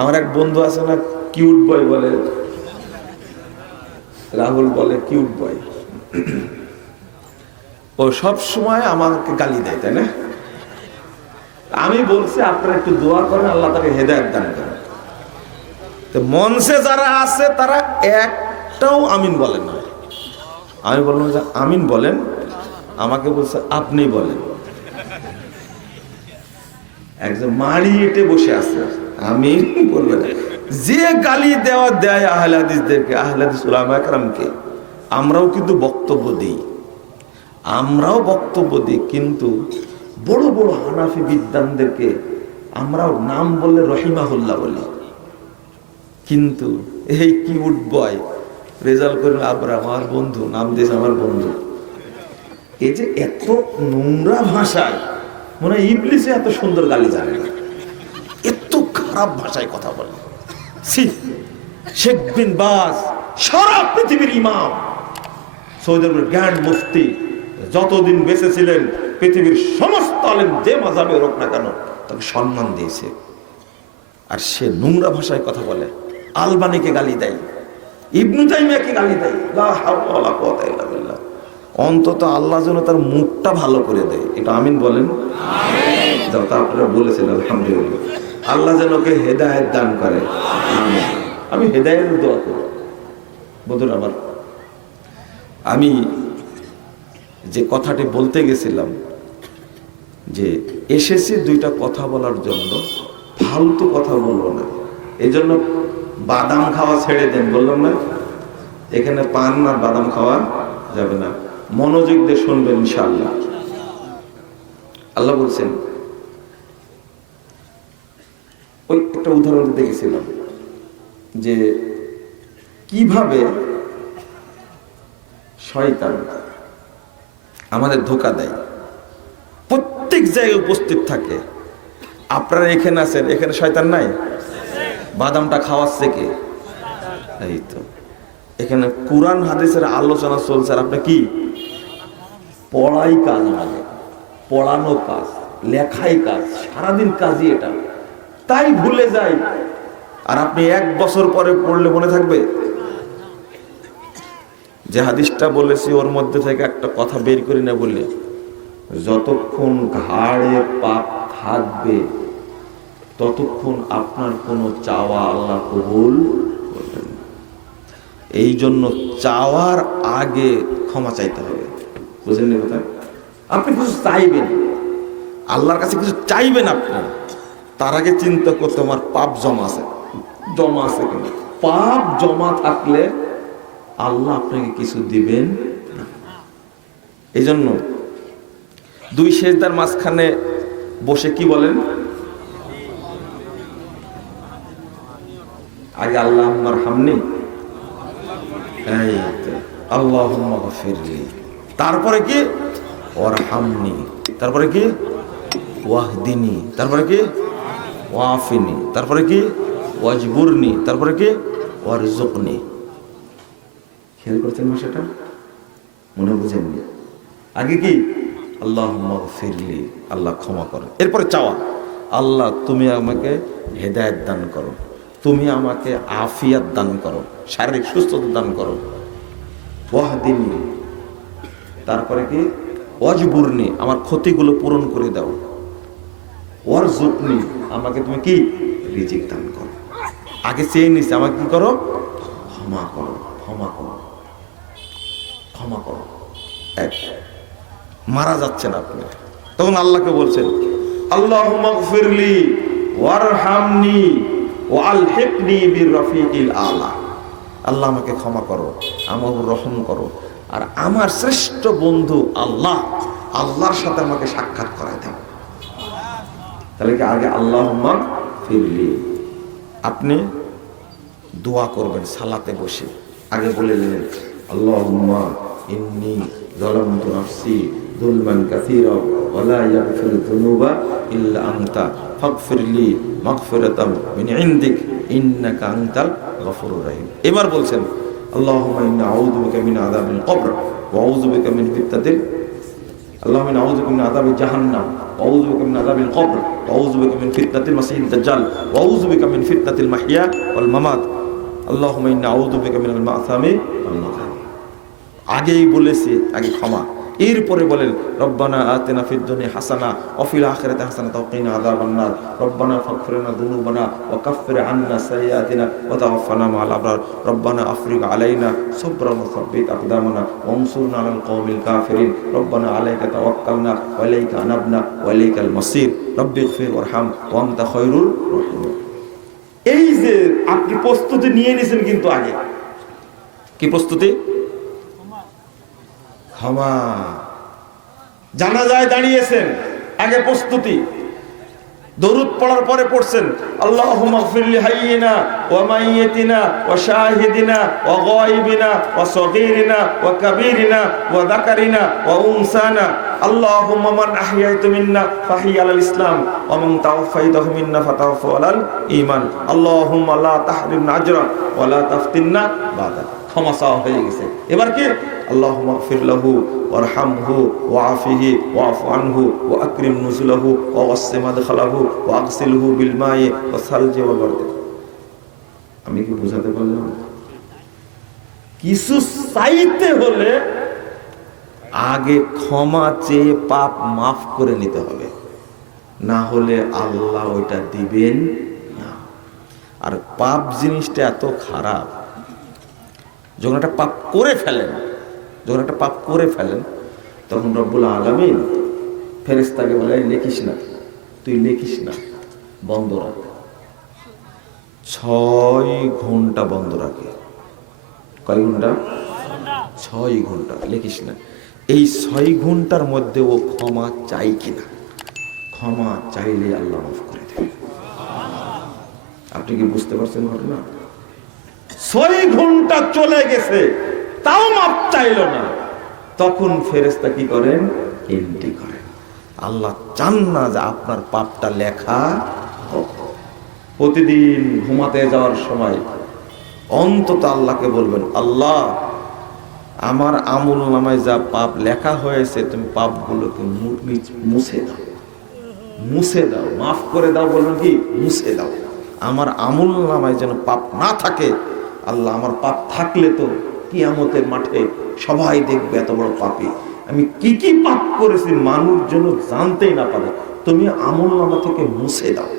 আমার এক বন্ধু আছে না, কিউট বয় বলে, রাহুল বলে কিউট বয়। ও সব সময় আমাকে গালি দেয়, তাই না? আমি বলছি আপনারা একটু দোয়া করেন, আল্লাহ তাকে হেদায়েত দান করেন। তো মঞ্চে যারা আছে তারা একটাও আমিন বলেন না। আমি বললাম যে আমিন বলেন, আমাকে বলছে আপনি বলেন। একজন মাড়ি এটে বসে আছে, আমিন বলবেন। যে গালি দেয় আহলে হাদিসদেরকে, আহলে হাদিস উলামা কেরামকে, আমরাও কিন্তু বক্তব্য দিই, কিন্তু বড় বড় হানাফি বিদ্বানদেরকে আমরাও নাম বললে রহিমাহুল্লাহ বলি। কিন্তু এই কিউট বয় রেজাল্ট করে আবার আমার বন্ধু, নাম দিয়েছে আমার বন্ধু। এই যে এত নোংরা ভাষায়, মনে হয় ইবলিসে এত সুন্দর গালি জানে না, এত খারাপ ভাষায় কথা বলে। শেখ বিন বাজ সারা পৃথিবীর ইমাম, সৌদি আরবের গ্র্যান্ড মুফতি, যতদিন বেঁচে ছিলেন পৃথিবীর সমস্ত আলেম যে মাযহাবে হোক না কেন তাকে সম্মান দিয়েছে, আর সে নোংরা ভাষায় কথা বলে। আলবানীকে গালি দেয়, ইবনে তাইমিয়াকে গালি দেয়। লা হাওলা ওয়ালা কুওয়াতা ইল্লা বিল্লাহ। অন্তত আল্লাহ যেন তার মুখটা ভালো করে দেয়, এটা আমিন বলেন। আমিন। যাও, তা আপনারা বলেছেন আলহামদুলিল্লাহ। আল্লাহ যেন ওকে হেদায়েত দান করে। আমিন। আমি হেদায়েতের দোয়া করি। বন্ধুরা আমার, আমি যে কথাটি বলতে গেছিলাম, যে এসেছি দুইটা কথা বলার জন্য, ফালতু কথা বলবো না। এই জন্য বাদাম খাওয়া ছেড়ে দেন, বললাম না? এখানে পান আর বাদাম খাওয়া যাবে না, মনোযোগ দিয়ে শুনবেন ইনশাআল্লাহ। আল্লাহ বলছেন, ওই একটা উদাহরণ দিতে গেছিলাম যে কিভাবে শয়তান আমাদের ধোঁকা দেয়, প্রত্যেক জায়গায় উপস্থিত থাকে। আপনারা এখানে আছেন, এখানে শয়তান নাই? বাদামটা খাওয়াচ্ছে কে? এই তো, এখানে কুরআন হাদিসের আলোচনা চলছে, আর আপনি কি পড়াই কাজ, মানে পড়ানো কাজ, লেখাই কাজ, সারাদিন কাজই এটা, তাই ভুলে যাই। আর আপনি 1 বছর পরে পড়লে মনে থাকবে? যে হাদিসটা বলেছি ওর মধ্যে থেকে একটা কথা বের করি না বললে, যতক্ষণ ঘাড়ে পাপ থাকবে ততক্ষণ আপনার কোনো চাওয়া আল্লাহ কবুল করবেন। এই জন্য চাওয়ার আগে ক্ষমা চাইতে হবে, বুঝলেন কথা? আপনি কিছু চাইবেন, আল্লাহর কাছে কিছু চাইবেন, আপনি তার আগে চিন্তা করতে আমার পাপ জমা আছে কিনা। পাপ জমা থাকলে আল্লাহ আপনাকে কিছু দিবেন না। এই জন্য 2 সেজদার মাঝখানে বসে কি বলেন? আগে আল্লাহুম্মা রহমনি, আল্লাহুম্মা গফিরলি, তারপরে কি ওয়ারহামনি, তারপরে কি ওয়াহদিনি, তারপরে কি ওয়াফিনি, তারপরে কি ওয়াজবুরনি, তারপরে কি ওয়ারজুকনি। খেয়াল করছেন ভাষাটা? মনে বুঝেননি? আগে কি আল্লাহুম্মা গফিরলি, আল্লাহ ক্ষমা করো, এরপরে চাওয়া, আল্লাহ তুমি আমাকে হেদায়েত দান করো, তুমি আমাকে আফিয়াত দান করো, শারীরিক সুস্থতা দান করো। ওয়াহদিনি, তারপরে কি ওয়াজবুরনি, আমার ক্ষতিগুলো পূরণ করে দাও। ওয়ারজুকনি, আমাকে তুমি কি রিজিক দান করো। আগে চেয়ে নিছে, আমাকে কি করো? ক্ষমা করো, ক্ষমা করো, ক্ষমা করো। এক, মারা যাচ্ছেন আপনি, তখন আল্লাহকে বলছেন আল্লাহুম্মা গফিরলি ওয়ারহামনি ওয়ালহিকনি বিররফিকিল আলা, আল্লাহ আমাকে ক্ষমা করো, আমাকে রহম করো, আর আমার শ্রেষ্ঠ বন্ধু আল্লাহ, আল্লাহর সাথে আমাকে সাক্ষাৎ করায় দাও। তাহলে কি আগে আল্লাহুম্মা গফিরলি, আপনি দোয়া করবেন সালাতে বসে, আগে বলে নেবেন আল্লাহুম্মা ইন্নী যালামতু নাফসি যুলমান কাসীরা ওয়া লা ইয়াগফিরু যুনুবা ইল্লা আনতা ফাগফিরলি মাগফিরাতাম মিন ইনদিক ইন্নাকা আনতাল গফুরুর রহিম। এবার বলছেন আল্লাহুম্মা ইন্নী আউযু বিকা মিন আযাবিল কবর ওয়া আউযু বিকা মিন ফিতনাতিল আল্লাহুম্মা ইন্নী আউযু বিকা মিন আযাবি জাহান্নাম ওয়া আউযু বিকা মিন আযাবিল কবর ওয়া আউযু বিকা মিন ফিতনাতিল মাসিহিদ দাজ্জাল ওয়া আউযু বিকা মিন ফিতনাতিল মাহইয়া ওয়াল মামাত আল্লাহুম্মা ইন্নী আউযু বিকা মিনাল মা'সামি ওয়াল মাগরিব। আগেই বলেছি, আগে ক্ষমা, এরপরে বলেন রব্বানা আতিনা ফিদ দুনিয়া হাসানা ওয়া ফিল আখিরাতি হাসানাতাও ওয়া কিনা আযাবান নার রব্বানা ফাগফির লানা যুনুবানা ওয়া কাফফির আন্না সাইয়্যাতিনা ওয়া তাওয়াফানা মা'আল আবরার রব্বানা আফরিগ আলাইনা সাবরান ওয়া সাব্বিত আকদামানা ওয়ানসুরনা আলাল কওমিল কাফিরিন রব্বানা আলাইকা তাওয়াক্কালনা ওয়া ইলাইকা আনাবনা ওয়া ইলাইকাল মাসির রব্বিগফির ওয়ারহাম ওয়া আনতা খায়রুর রাহিমিন। এই যে আপনি প্রস্তুতি নিয়ে নিয়েছেন, কিন্তু আগে কি প্রস্তুতি? ক্ষমা। জানাজায় দাঁড়িয়েছেন, আগে প্রস্তুতি। দরুদ পড়ার পরে পড়ছেন আল্লাহুম্মা গফির লি হাইয়িনা ওয়া মাইয়িতিনা ওয়া শাহিদিনা ওয়া গায়িবিনা ওয়া সগীরিনা ওয়া কাবীরিনা ওয়া যাকারিনা ওয়া উনসানা আল্লাহুম্মা মান আহইয়াতা মিন্না ফাহি আলাল ইসলাম ওয়া মান তাওয়াফাইতাহু মিন্না ফাতাওয়াফা আলাল ঈমান আল্লাহুম্মা লা তাহরিমনা আজরা ওয়া লা তাফতিননা বাদা। ক্ষমা চাওয়া হয়ে গেছে। এবার কি? আল্লাহুম্মা গফির লাহু ওয়ারহামহু ওয়াআফিহি ওয়াফু আনহু ওয়া আকরিম নুজুলাহু ওয়া ওয়াসসি মাদখালাহু ওয়া আগসিলহু বিল মাই ওয়াস সালজি ওয়াল বারদ। আমি কি বুঝাতে পারলাম? কিছু চাইতে হলে আগে ক্ষমা চেয়ে পাপ মাফ করে নিতে হবে, না হলে আল্লাহ ওইটা দিবেন না। আর পাপ জিনিসটা এত খারাপ, যখন একটা পাপ করে ফেলেন তখন রব্বুল আলামিন ফেরেশতাকে বলে লিখিস না, তুই লিখিস না, বন্ধ রাখ। 6 ঘন্টা বন্ধ রাখে। কয় ঘন্টা? 6 ঘন্টা লিখিস না। এই 6 ঘন্টার মধ্যে ও ক্ষমা চাই কিনা? ক্ষমা চাইলে আল্লাহ মাফ করে দেবে। আপনি কি বুঝতে পারছেন ঘটনা? 6 ঘন্টা চলে গেছে, তাও মাপ চাইল না। তখন ফেরেশতা কি করেন? এন্ট্রি করেন। আল্লাহ চান না যে আপনার পাপটা লেখা হোক। প্রতিদিন ঘুমাতে যাওয়ার সময় অন্তত আল্লাহকে বলবেন, আল্লাহ আমার আমল নামায় যা পাপ লেখা হয়েছে তুমি পাপগুলোকে মুছে দাও, মাফ করে দাও। বলবেন কি? মুছে দাও। আমার আমল নামায় যেন পাপ না থাকে। আল্লাহ আমার পাপ থাকলে তো কিয়ামতের মাঠে সবাই দেখবে এত বড় পাপী। আমি কি কি পাপ করেছি মানুষ যেন জানতেই না পারে। তুমি আমল নামা থেকে মুছে দাও।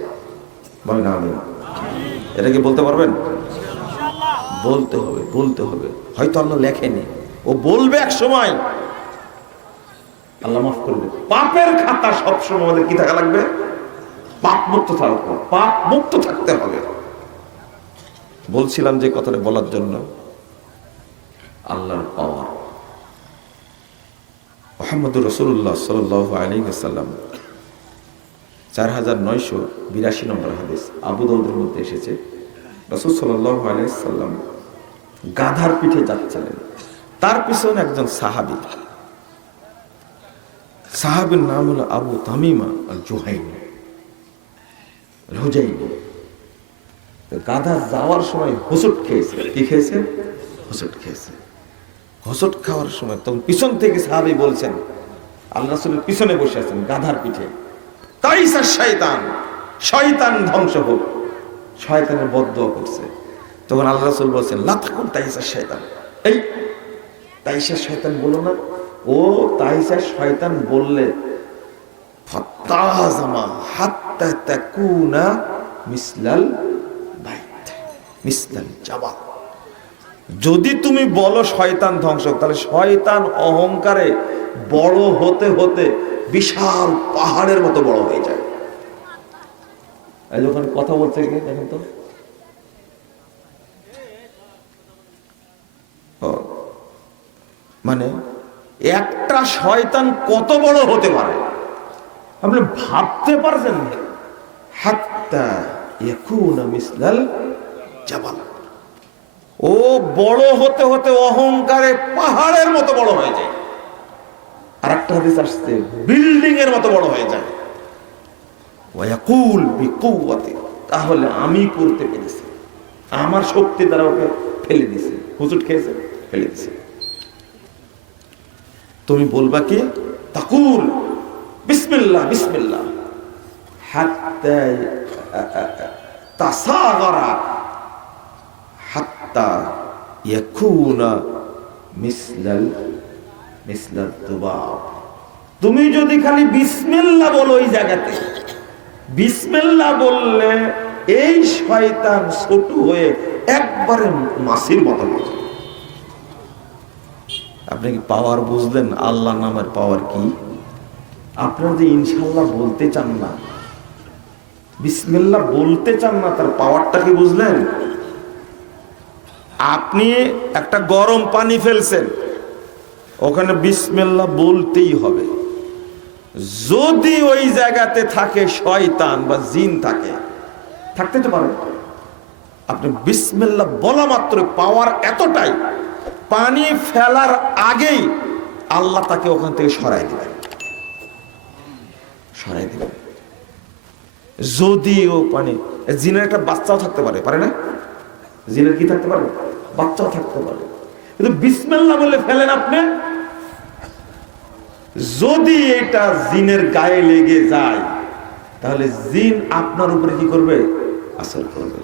বলেন আমিন। এটা কি বলতে পারবেন? বলতে হবে। হয়তো আল্লাহ লেখেনি, ও বলবে এক সময়, আল্লাহ মাফ করবে। পাপের খাতা সবসময় আমাদের কি থাকা লাগবে? পাপ মুক্ত থাকতে হবে। বলছিলাম যে কথাটা বলার জন্য আল্লাহর পাওয়ার। মুহাম্মদুর রাসূলুল্লাহ সাল্লাল্লাহু আলাইহি ওয়াসাল্লাম 4982 নম্বর হাদিস আবু দাউদের মধ্যে এসেছে। রাসূল সাল্লাল্লাহু আলাইহি ওয়াসাল্লাম গাধার পিঠে যাচ্ছিলেন, তার পিছনে একজন সাহাবীর নাম হলো আবু তামিমা আল জুহাইনি। গাধা যাওয়ার সময় হোঁচট খেয়েছে। কি খেয়েছে? হোঁচট খেয়েছে। হোঁচট খাওয়ার সময় তখন পিছন থেকে সাহাবী বলছেন, আল্লাহ রাসূলের পিছনে বসে আছেন গাধার পিঠে, তাইসা শয়তান ধ্বংস হোক। শয়তানের বদদুয়া করছে। তখন আল্লাহ রাসূল বলছেন, লা তাকুন তাইসা শয়তান। এই তাইসা শয়তান বলো না। ও তাইসা শয়তান বললে ফাতাজামা হাত্তা তাকুনা মিসলাল বাইত মিসলাল জাবাল। যদি তুমি বলো শয়তান ধ্বংস, তাহলে শয়তান অহংকারে বড় হতে হতে বিশাল পাহাড়ের মতো বড় হয়ে যায়। যখন কথা বলছে কি দেখেন তো, মানে একটা শয়তান কত বড় হতে পারে আপনি ভাবতে পারছেন? হাত্তা ইয়াকুনা মিসলাল জাবাল। ও বড় হতে হতে অহংকারে পাহাড়ের মতো বড় হয়ে যায়। আর একটা হাদিস আসছে বিল্ডিং এর মতো বড় হয়ে যায়। ওয়ায়াকুল বিকুওয়াতি, তাহলে আমি করতে পেরেছি, আমার শক্তি দ্বারা ওকে ফেলে দিয়েছে। হুজুট খেয়েছে, ফেলে দিয়েছে। তুমি বলবা কি? তাকুল বিসমিল্লাহ বিসমিল্লাহ হাত্তা তাসাগারা হাত্তা ইয়াকুনা মিসলাল দুবাব। তুমি যদি খালি বিসমিল্লাহ বলো ওই জায়গাতে, বিসমিল্লাহ বললে এই শয়তান ছোট হয়ে একবারে মাছির মতো হবে। আপনি কি পাওয়ার বুঝলেন? আল্লাহ নামের পাওয়ার কি? আপনারা যে ইনশাআল্লাহ বলতে চান না, বিসমিল্লাহ বলতে চান না, তার পাওয়ারটা কি বুঝলেন? আপনি একটা গরম পানি ফেলছেন, ওখানে বিসমিল্লাহ বলতেই হবে। যদি ওই জায়গাতে থাকে শয়তান বা জিন থাকে, থাকতে তো পারে, আপনি বিসমিল্লাহ বলা মাত্র পাওয়ার এতটাই, পানি ফেলার আগেই আল্লাহ তাকে ওখান থেকে সরাই দিবেন। যদিও পানি, জিনের একটা বাচ্চাও থাকতে পারে, পারে না? জিনের কি থাকতে পারে? বাচ্চাও থাকতে পারে। কিন্তু বিসমিল্লাহ বলে ফেলেন আপনি, যদি এটা জিনের গায়ে লেগে যায় তাহলে জিন আপনার উপরে কি করবে? আসর করবে।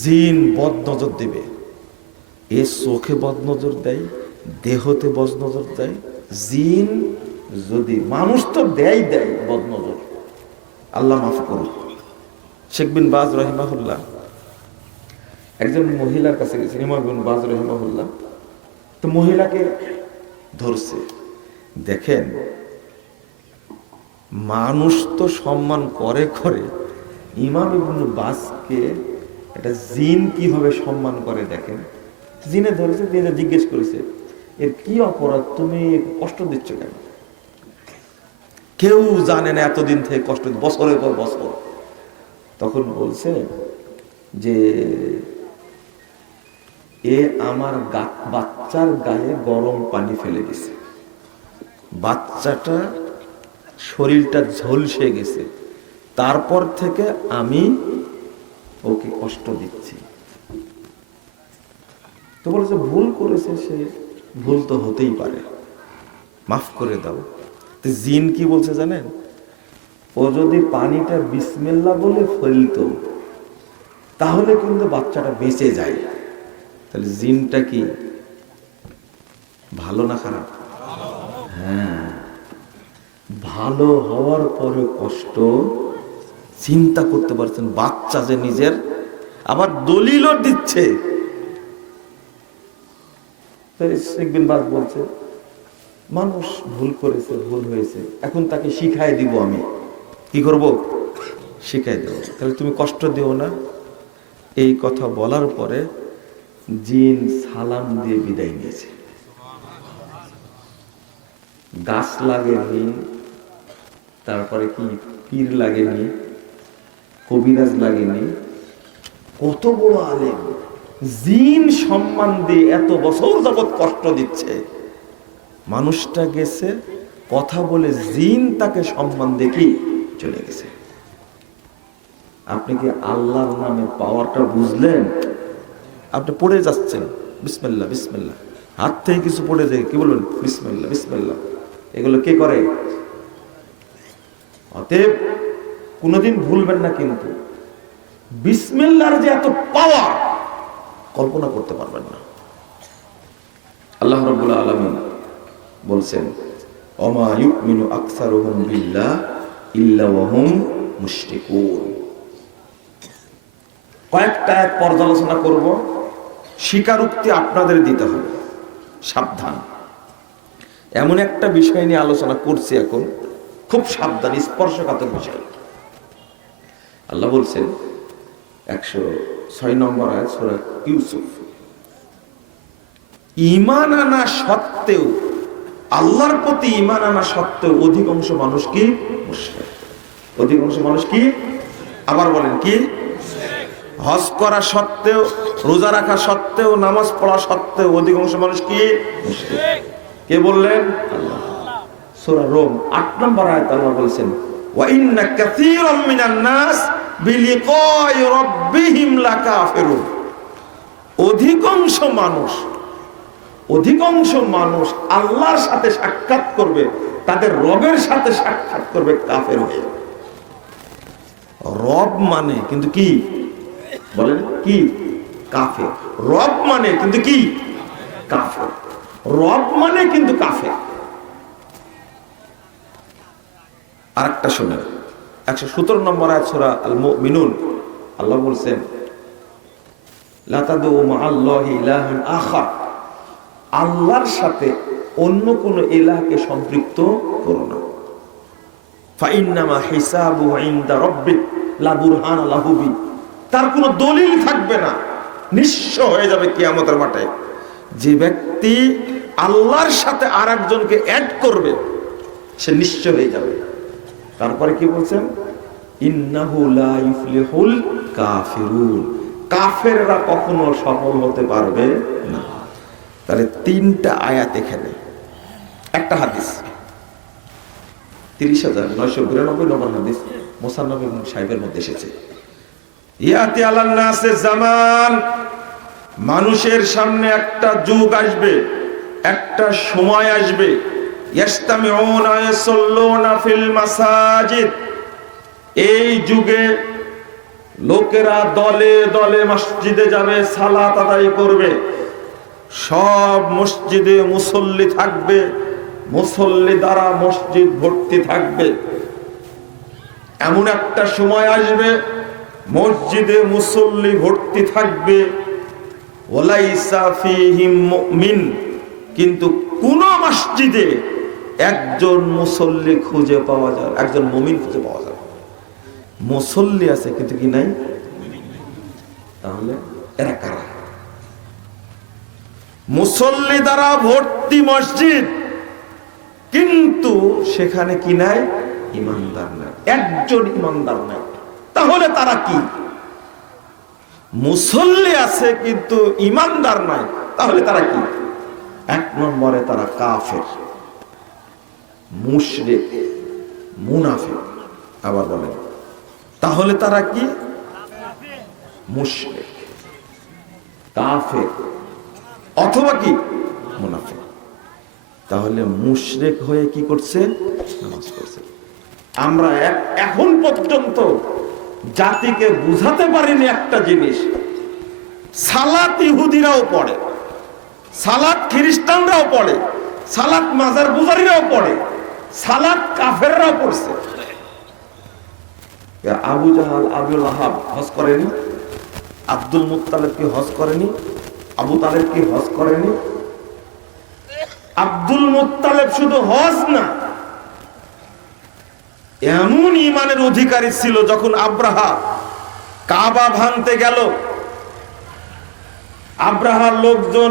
জিন বদনজর দিবে। এ চোখে বদনজর দেয়, দেহতে বদনজর দেয়। জিন যদি, মানুষ তো দেয় বদনজর, আল্লাহ মাফ করুন। শেখ বিন বাজ রহিমাহুল্লাহ একজন মহিলার কাছে গেছেন, ইমাম বিন বাজ রহিমাহুল্লাহ। তো মহিলাকে ধরছে। দেখেন, মানুষ তো সম্মান করে ইমাম ইবনে বাজকে একটা জিন কিভাবে সম্মান করে দেখেন। জিনে ধরেছে, দিয়ে জিজ্ঞেস করেছে, এর কি অপরাধ, তুমি কষ্ট দিচ্ছ কেন? কেউ জানে না এতদিন থেকে কষ্ট, বছরের পর বছর। তখন বলছে যে এ আমার বাচ্চার গায়ে গরম পানি ফেলে দিছে, বাচ্চাটা শরীরটা ঝলসে গেছে, তারপর থেকে আমি ওকে কষ্ট দিচ্ছি। তো বলেছে ভুল করেছে সে, ভুল তো হতেই পারে, মাফ করে দাও। তো জিন কি বলছে জানেন? ও যদি পানিটা বিসমিল্লাহ বলে ফেলতো তাহলে কিন্তু বাচ্চাটা বেঁচে যায়। তাহলে জিনটা কি ভালো না খারাপ? হ্যাঁ, ভালো হওয়ার পরে কষ্ট। চিন্তা করতে পারছেন, বাচ্চা যে নিজের, আবার দলিলও দিচ্ছে। বলছে মানুষ ভুল করেছে, ভুল হয়েছে, এখন তাকে শিখাই দিব। আমি কি করব? শিখাই দেব। তাহলে তুমি কষ্ট দিও না। এই কথা বলার পরে জিন সালাম দিয়ে বিদায় নিয়েছে। গাছ লাগেনি, তারপরে কি পীর লাগেনি, কবিরাজ লাগেনি, কত বড় আলেম জিন সম্মান দিয়ে এত বছর যাবৎ কষ্ট দিচ্ছে, মানুষটা গেছে কথা বলে, জিন তাকে সম্মান দিয়ে কি চলে গেছে। আপনি কি আল্লাহর নামে পাওয়ারটা বুঝলেন? আপনি পড়ে যাচ্ছেন বিসমিল্লাহ বিসমিল্লাহ, হাত থেকে কিছু পড়ে যায়, কি বলবেন? বিসমিল্লাহ বিসমিল্লাহ। এগুলো কে করে? অতএব কোনোদিন ভুলবেন না, কিন্তু বিসমিল্লাহর যে এত পাওয়ার কল্পনা করতে পারবেন না। আল্লাহ রাব্বুল আলামিন বলছেন, ওমা ইউমিনু আকসারুহুম বিল্লাহ ইল্লা ওয়া হুম মুশরিকুন। কয়েকটা আয়াত পর্যালোচনা করব, স্বীকারোক্তি আপনাদের দিতে হবে, সাবধান। এমন একটা বিষয় নিয়ে আলোচনা করছি এখন, খুব সাবধান, স্পর্শকাতর বিষয়। আল্লাহ বলছেন 106 নম্বর আয়াত সূরা ইউসুফ, ঈমান আনা সত্ত্বেও, আল্লাহর প্রতি ঈমান আনা সত্ত্বেও অধিকাংশ মানুষ কি মুশরিক। অধিকাংশ মানুষ কি? আবার বলেন কি? হজ করা সত্ত্বেও, রোজা রাখা সত্ত্বেও, নামাজ পড়া সত্ত্বেও অধিকাংশ মানুষ কি মুশরিক। কে বললেন? আল্লাহ। সূরা রোম 8 নম্বর আয়াত আল্লাহ বলেছেন, ওয়া ইন্না কাসীরাম মিনান নাস বিলিকাই রাব্বিহিম লাকাফিরুন। অধিকাংশ মানুষ অধিকাংশ মানুষ আল্লাহর সাথে সাক্ষাৎ করবে, তাদের রবের সাথে সাক্ষাৎ করবে কাফের হয়ে। রব মানে কিন্তু কি বলেন, কি কাফের। রব মানে কিন্তু কি কাফের। রব মানে কিন্তু কাফের। আরেকটা শুনেন, 117 নম্বর আয়াত সূরা আল মুমিনুন, আল্লাহ বলছেন লা তাদউ মা'আল্লাহি ইলাহান আখার, আল্লাহর সাথে অন্য কোন ইলাহকে সম্পৃক্ত করো না। ফাইন্নামা হিসাবুহু ইনদা রাব্বিক লা বুরহানা লাহু বি, তার কোনো দলিল থাকবে না, নিঃস্ব হয়ে যাবে কিয়ামতের মাঠে। যে ব্যক্তি আল্লাহর সাথে আরেকজনকে অ্যাড করবে সে নিঃস্ব হয়ে যাবে। তারপরে কি বলছেন, ইন্নাহু লা ইফলিহুল কাফিরুন, কাফেররা কখনো সফল হতে পারবে না। তাহলে 3টা আয়াত এখানে, একটা হাদিস 30,992 নম্বর হাদিস মুসান্নাফ ইবনে সাহিবের মধ্যে এসেছে। ইয়াতি আলান নাসে জামান, মানুষের সামনে একটা যুগ আসবে, একটা সময় আসবে, ইয়াস্তামিউনা ইয়াসাল্লুনা ফিল মাসাজিদ, এই যুগে লোকেরা দলে দলে মসজিদে যাবে, সালাত আদায় করবে। সব মসজিদে মুসল্লি থাকবে, মুসল্লি দ্বারা মসজিদ ভর্তি থাকবে। এমন একটা সময় আসবে মসজিদে মুসল্লি ভর্তি থাকবে, ওয়ালাইসা ফীহিম মুমিন, কিন্তু কোন মসজিদে একজন মুসল্লি খুঁজে পাওয়া যায়, একজন মুমিন খুঁজে পাওয়া যায়। মুসল্লি আছে কিন্তু কি নাই। তাহলে এরা কারা? মুসল্লি দ্বারা ভর্তি মসজিদ, কিন্তু সেখানে কি নাই, ইমানদার নাই, একজন ইমানদার নাই। তাহলে তারা কি? মুসল্লি আছে কিন্তু ইমানদার নাই, তাহলে তারা কি? 1 নম্বরে তারা কাফের, মুশরিক, মুনাফিক। আবার বলেন, তাহলে তারা কি? মুশরিক, কাফের, অথবা কি মুনাফিক। তাহলে মুশরিক হয়ে কি করছে? নামাজ পড়ছে। আমরা এখন পর্যন্ত জাতিকে বুঝাতে পারিনি একটা জিনিস, সালাত ইহুদিরাও পড়ে, সালাত খ্রিস্টানরাও পড়ে, সালাত মাজার পূজারীরাও পড়ে, সালাত কাফেররাও পড়ছে। আবু জাহাল, আবু লাহাব হজ করেনি? আব্দুল মুত্তালিব কি হজ করেনি? আবু তালেব কি হজ করেনি? আব্দুল মুত্তালিব শুধু হজ না, এমন ঈমানের অধিকারী ছিল, যখন আব্রাহা কাবা ভাঙতে গেল, আব্রাহার লোকজন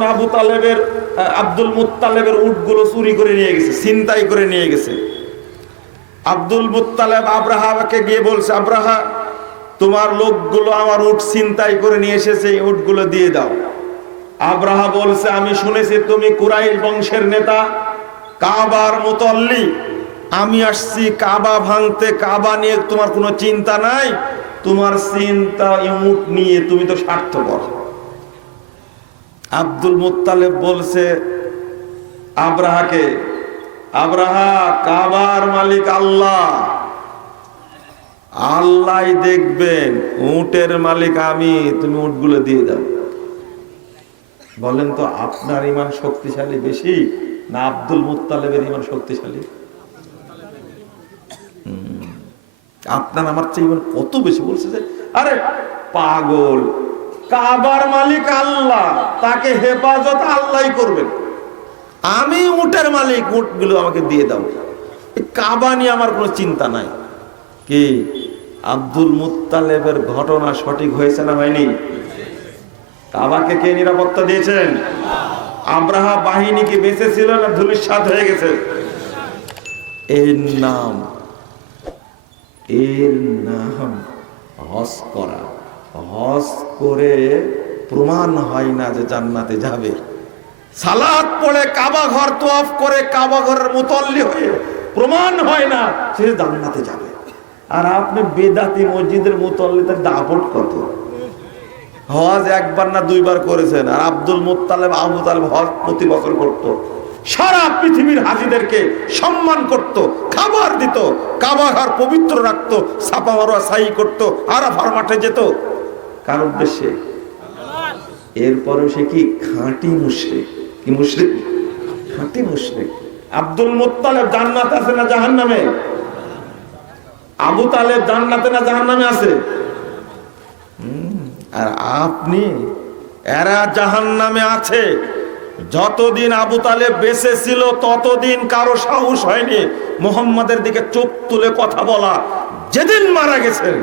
আব্দুল মুত্তালিবের উটগুলো চুরি করে নিয়ে গেছে, ছিনতাই করে নিয়ে গেছে। আব্দুল মুত্তালিব আব্রাহাকে গিয়ে বলছে, আব্রাহা তোমার লোকগুলো আমার উট ছিনতাই করে নিয়ে এসেছে, এই উটগুলো দিয়ে দাও। আব্রাহা বলছে, আমি শুনেছি তুমি কুরাইশ বংশের নেতা, কাবার মুতল্লি, আমি আসছি কাবা ভাঙতে, কাবা নিয়ে তোমার কোনো চিন্তা নাই, তোমার চিন্তা উট নিয়ে, তুমি তো স্বার্থপর। আব্দুল মুত্তালিব বলছে আব্রাহাকে, আব্রাহা কাবার মালিক আল্লাহ, আল্লাহ দেখবেন, উটের মালিক আমি, তুমি উটগুলো দিয়ে দাও। বলেন তো আপনার ঈমান শক্তিশালী বেশি না আব্দুল মুত্তালিবের ঈমান শক্তিশালী? আপনার আমার চেয়ে ঈমান কত বেশি। বলছে যে আরে পাগল, কাবার মালিক আল্লাহ, তাকে হেফাজত আল্লাহই করবেন, আমি উটের মালিক, উটগুলো আমাকে দিয়ে দাও, কাবা নিয়ে আমার কোনো চিন্তা নাই। কি আব্দুল মুত্তালিবের ঘটনা সঠিক হয়েছে না হয়নি? কাবাকে কে নিরাপত্তা দিয়েছেন? আব্রাহা বাহিনী কি বেঁচে ছিল না ধূলিসাৎ হয়ে গেছে? এর নাম হজ করা। হজ করে প্রমাণ হয় না যে জান্নাতে যাবে। সালাত পড়ে কাবা ঘর তওয়াফ করে কাবা ঘরের মুতল্লি হয়ে প্রমাণ হয় না সে জান্নাতে যাবে। আর আপনি বেদাতি মসজিদের মুতল্লিদের দাপট কত? হজ একবার না দুইবার করেছেন। আর আব্দুল মুত্তালিব, আবু তালেব হজ প্রতি বছর করত। সারা পৃথিবীর হাজিদেরকে সম্মান করত, খাবার দিত, কাবা ঘর পবিত্র রাখতো, ছাপা মারোয়া সাই করত, আরাফার মাঠে যেত। কার উদ্দেশ্যে? এরপরেও সে কি খাঁটি মুশরিক? কি মুশরিক? খাঁটি মুশরিক। আব্দুল মুত্তালিব জান্নাতে আছে না জাহান্নামে? আবু তালেব জান্নাতে না জাহান্নামে আছে? আর আপনি, এরা জাহান্নামে আছে। যতদিন আবু তালেব বেঁচে ছিল ততদিন কারো সাহস হয়নি মুহাম্মাদের দিকে চোখ তুলে কথা বলা। যেদিন মারা গেছেন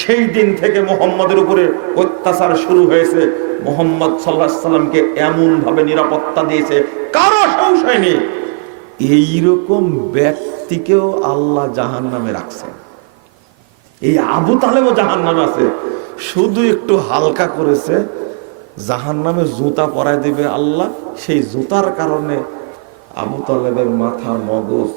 সেই দিন থেকে মুহাম্মাদের উপরে অত্যাচার শুরু হয়েছে। মুহাম্মদ সাল্লাল্লাহু আলাইহি সাল্লামকে এমন ভাবে নিরাপত্তা দিয়েছে, কারো সাহস হয়নি। এইরকম ব্যক্তিকেও আল্লাহ জাহান্নামে রাখছেন। এই আবু তালেবও জাহান্নামে আছে, শুধু একটু হালকা করেছে, জাহান্নামে জুতা পরায় দেবে আল্লাহ। সেই জুতার কারণে আবু তালেবের মাথা মগজ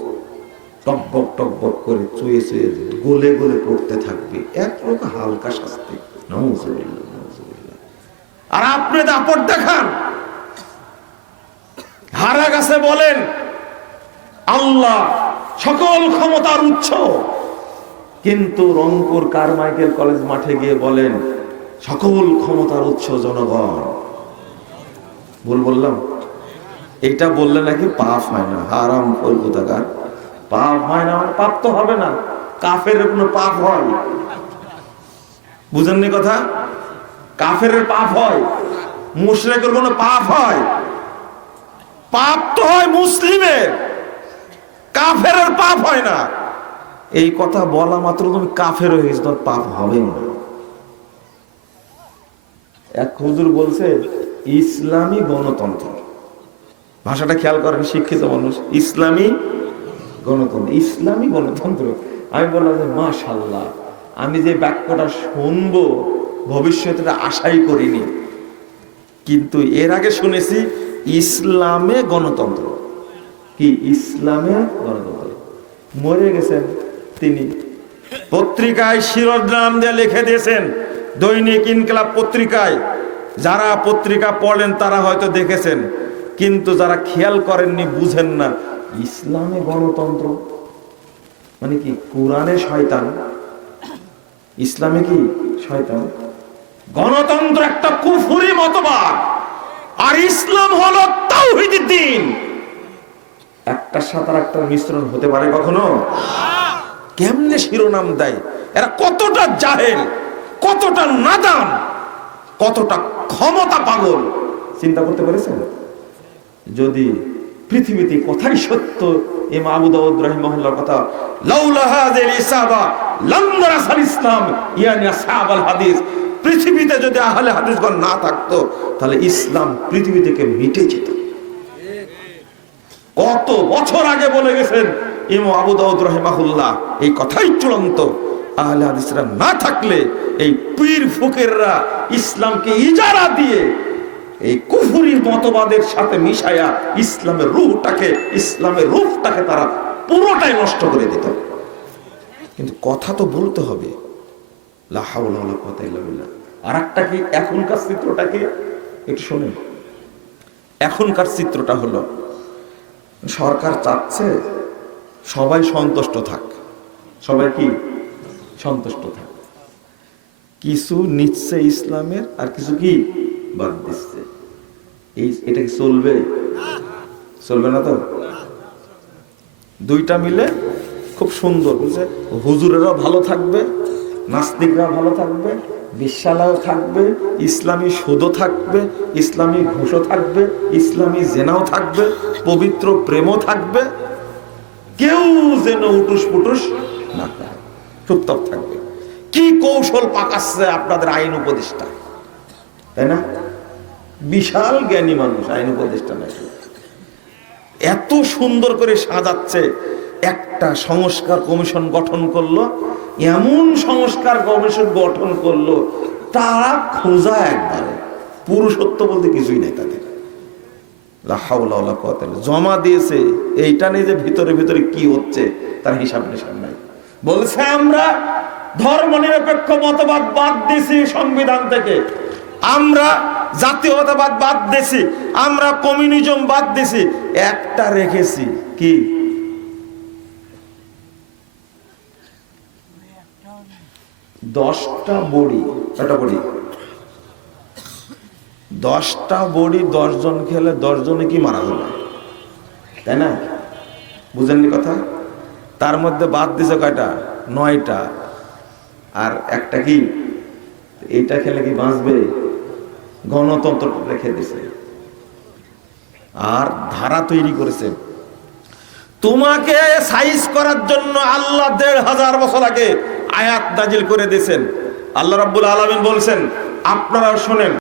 টকবক টকবক করে চুয়ে চুয়ে গলে গলে পড়তে থাকবে। একরকম হালকা শাস্তি। নাউজুবিল্লাহ, নাউজুবিল্লাহ। আর আপনি দাপট দেখান, হারা গাছে বলেন আল্লাহ সকল ক্ষমতার উৎস, কিন্তু রংপুর কারমাইকেল কলেজ মাঠে গিয়ে বলেন সকল ক্ষমতার উৎস জনগণ। ভুল বললাম? এটা বললে নাকি পাপ হয় না। হারাম কলকাতাকার, পাপ হয় না। পাপ তো হবে না, কাফের কোনো পাপ হয়? বুঝেননি কথা? কাফের পাপ হয়, মুশরিকের কোনো পাপ হয়? পাপ তো হয় মুসলিমের, কাফের পাপ হয় না। এই কথা বলা মাত্র তুমি কাফের হয়ে গেছো, তোমার পাপ হবে না। এক হুজুর বলছে ইসলামী গণতন্ত্র, ভাষাটা খেয়াল করেন শিক্ষিত মানুষ, ইসলামী গণতন্ত্র, ইসলামী গণতন্ত্র। আমি বললাম যে মাশাআল্লাহ, আমি যে বাক্যটা শুনবো ভবিষ্যতে আশাই করিনি, কিন্তু এর আগে শুনেছি ইসলামে গণতন্ত্র। কি ইসলামে গণতন্ত্র? মরে গেছেন তিনি, পত্রিকায় শিরোনাম দিয়ে লিখে দিয়েছেন, দৈনিক ইনকিলাব পত্রিকায়। যারা পত্রিকা পড়েন তারা হয়তো দেখেছেন, কিন্তু যারা খেয়াল করেননি বুঝেন না। ইসলামে গণতন্ত্র মানে কি? কোরআনে শয়তান, ইসলামে কি শয়তান? গণতন্ত্র একটা কুফরি মতবাদ, আর ইসলাম হলো তাওহীদের দ্বীন। একটার সাথে একটা মিশ্রণ হতে পারে কখনো? কেমনে শিরোনাম দেয় এরা! কতটা জাহেল, কতটা নাদান, কতটা ক্ষমতা পাগল, চিন্তা করতে পেরেছেন? যদি পৃথিবীতে কথাই সত্য, ইমাম আবু দাউদ রাহিমাহুল্লাহর কথা, লাউলা হাযিল ইসাবা লাম নারাসাল ইসলাম ইয়ানি আসহাবুল হাদিস। পৃথিবীতে যদি আহলে হাদিসগণ না থাকতো তাহলে ইসলাম পৃথিবী থেকে মিটে যেত। কত বছর আগে বলে গেছেন ইমাম আবু দাউদ রাহিমাহুল্লাহ, এই কথাই চূড়ান্ত। আহলে হাদিসরা না থাকলে এই পীর ফকিররা ইসলামকে ইজারা দিয়ে এই কুফরি মতবাদের সাথে মিশায়া ইসলামের রূহটাকে তারা পুরোটাই নষ্ট করে দিত। কিন্তু কথা তো বলতে হবে, লা হাওলা ওয়ালা কুওয়াতা ইল্লা বিল্লাহ। আর একটা কি, এখনকার চিত্রটা কি একটু শোনেন। এখনকার চিত্রটা হলো, সরকার চাচ্ছে সবাই সন্তুষ্ট থাক, সবাই কি সন্তুষ্ট থাক, কিছু নিচ্ছে ইসলামের আর কিছু কি বাদ দিচ্ছে। এটা কি চলবে? চলবে না তো। দুইটা মিলে খুব সুন্দর বুঝছে, হুজুরেরাও ভালো থাকবে, নাস্তিকরা ভালো থাকবে, বিশ্বালাও থাকবে, ইসলামী সুদও থাকবে, ইসলামী ঘুষও থাকবে, ইসলামী জেনাও থাকবে, পবিত্র প্রেমও থাকবে। কেউ যেন উটুস পুটুস না করে, চুপচাপ থাকবে। কি কৌশল পাকাচ্ছে আপনাদের আইন উপদেষ্টা, তাই না? বিশাল জ্ঞানী মানুষ আইন উপদেষ্টা নাকি, এত সুন্দর করে সাজাচ্ছে। একটা সংস্কার কমিশন গঠন করলো, এমন সংস্কার কমিশন গঠন করলো তারা খোঁজা একবারে, পুরুষত্ব বলতে কিছুই নেই তাদের। লা হাওলা ওয়ালা কুওয়াতা ইল্লা বিল্লাহ। জমা দিয়েছে, এইটা নেই যে ভিতরে ভিতরে কি হচ্ছে তার হিসাব নিশাব নাই। বলছে আমরা ধর্মনিরপেক্ষ মতবাদ বাদ দিয়েছি সংবিধান থেকে, আমরা জাতীয়তাবাদ বাদ দিয়েছি, আমরা কমিউনিজম বাদ দিয়েছি, একটা রেখেছি কি? দশটা বড়ি। কটা বড়ি? 10টা বড়ি 10 জন খেলে 10 জনে কি মারা যাবে, তাই না? বুঝেননি কথা? তার মধ্যে বাদ দিছে কয়টা? 9টা। আর একটা কি? এইটা খেলে কি বাঁচবে? গণতন্ত্র রেখে দিছে। আর ধারা তৈরি করেছে তোমাকে সাইজ করার জন্য। আল্লাহ 1500 বছর আগে আয়াত নাজিল করে দিয়েছেন। আল্লাহ রাব্বুল আলামিন বলছেন, আপনারা শোনেন।